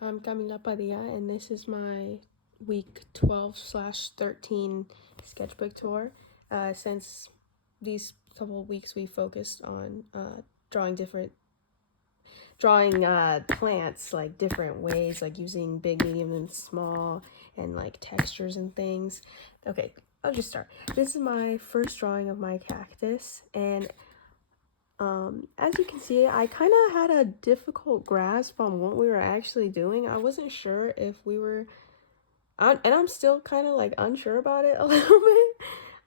I'm Camila Padilla, and this is my week 12/13 sketchbook tour. Since these couple of weeks, we focused on drawing plants like different ways, like using big, medium, and small, and like textures and things. Okay, I'll just start. This is my first drawing of my cactus, and as you can see, I kind of had a difficult grasp on what we were actually doing. I wasn't sure if we were, and I'm still kind of like unsure about it a little bit.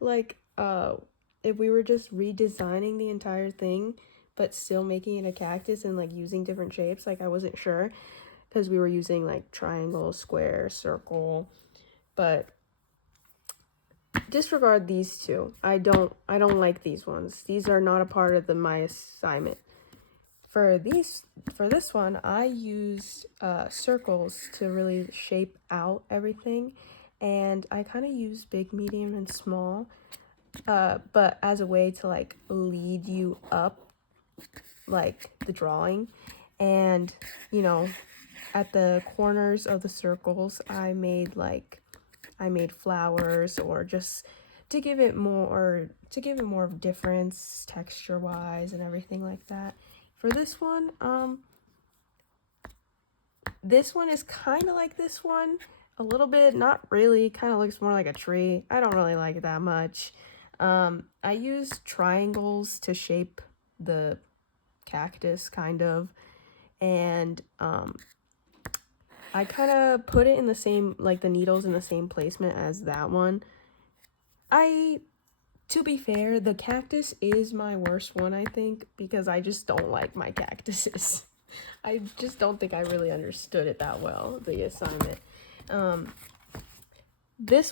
Like, if we were just redesigning the entire thing, but still making it a cactus and like using different shapes. Like, I wasn't sure because we were using like triangle, square, circle, but disregard these two. I don't like these ones. These are not a part of my assignment. For this one, I used circles to really shape out everything, and I kind of used big, medium, and small, but as a way to like lead you up like the drawing. And you know, at the corners of the circles, I made flowers, or just to give it more difference texture wise and everything like that. For this one is kind of like this one a little bit, not really, kind of looks more like a tree. I don't really like it that much. I used triangles to shape the cactus kind of, and I kind of put it in the same, like the needles in the same placement as that one. To be fair, the cactus is my worst one, I think, because I just don't like my cactuses. I just don't think I really understood it that well, the assignment. This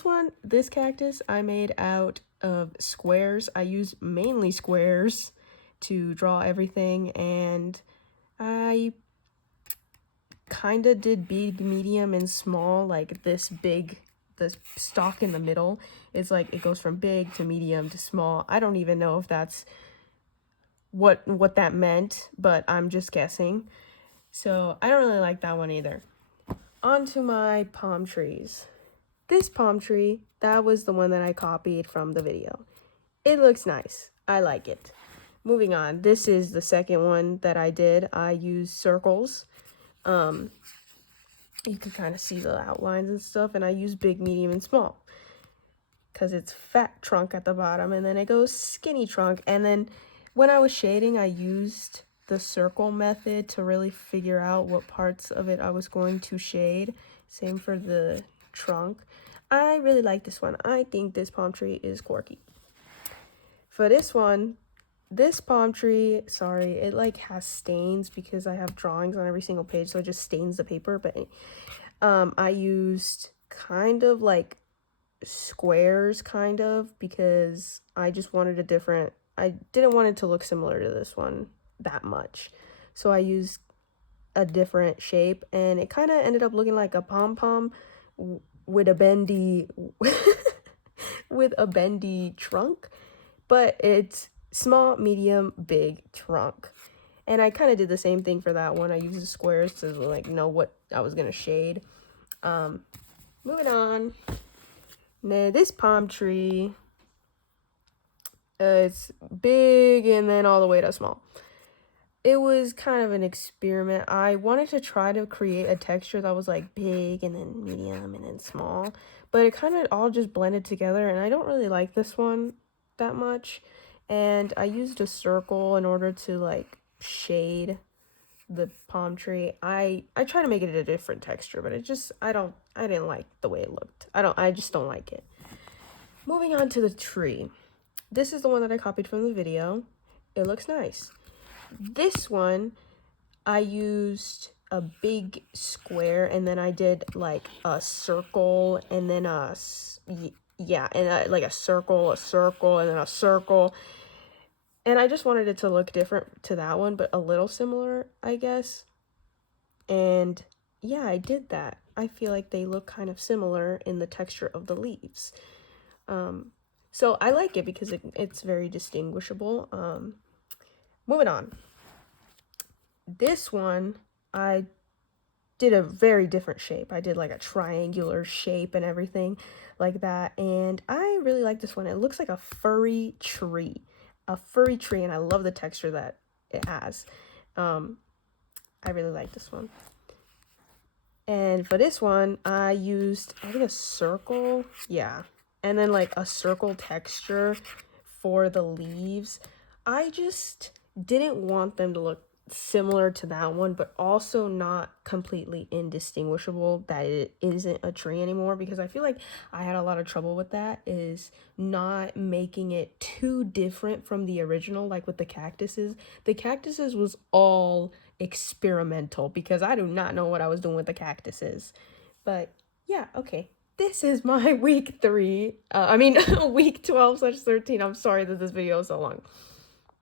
cactus I made out of squares. I use mainly squares to draw everything, and I kind of did big, medium, and small. Like the stalk in the middle is like, it goes from big to medium to small. I don't even know if that's what that meant, but I'm just guessing. So I don't really like that one either. On to my palm trees. This palm tree, that was the one that I copied from the video. It looks nice. I like it. Moving on. This is the second one that I did. I used circles. You can kind of see the outlines and stuff, and I use big, medium, and small because it's fat trunk at the bottom, and then it goes skinny trunk. And then when I was shading, I used the circle method to really figure out what parts of it I was going to shade. Same for the trunk. I really like this one. I think this palm tree is quirky. For this one, this palm tree, sorry, it like has stains because I have drawings on every single page, so it just stains the paper. But I used kind of like squares, kind of, because I just wanted I didn't want it to look similar to this one that much. So I used a different shape, and it kind of ended up looking like a pom-pom with a bendy with a bendy trunk, but it's small, medium, big trunk. And I kind of did the same thing for that one. I used the squares to like know what I was gonna shade. Moving on. Now this palm tree, it's big and then all the way to small. It was kind of an experiment. I wanted to try to create a texture that was like big and then medium and then small, but it kind of all just blended together, and I don't really like this one that much. And I used a circle in order to like shade the palm tree. I try to make it a different texture, but I didn't like the way it looked. I just don't like it. Moving on to the tree. This is the one that I copied from the video. It looks nice. This one, I used a big square, and then I did like a circle, and then like a circle, and then a circle. And I just wanted it to look different to that one, but a little similar, I guess. And yeah, I did that. I feel like they look kind of similar in the texture of the leaves. So I like it because it's very distinguishable. Moving on. This one, I did a very different shape. I did like a triangular shape and everything like that. And I really like this one. It looks like a furry tree. A furry tree, and I love the texture that it has. I really like this one. And for this one, I used, I think, a circle. Yeah. And then like a circle texture for the leaves. I just didn't want them to look similar to that one, but also not completely indistinguishable that it isn't a tree anymore, because I feel like I had a lot of trouble with that, is not making it too different from the original. Like with the cactuses was all experimental because I do not know what I was doing with the cactuses. But yeah, okay, this is my week 3, week 12/13. I'm sorry that this video is so long.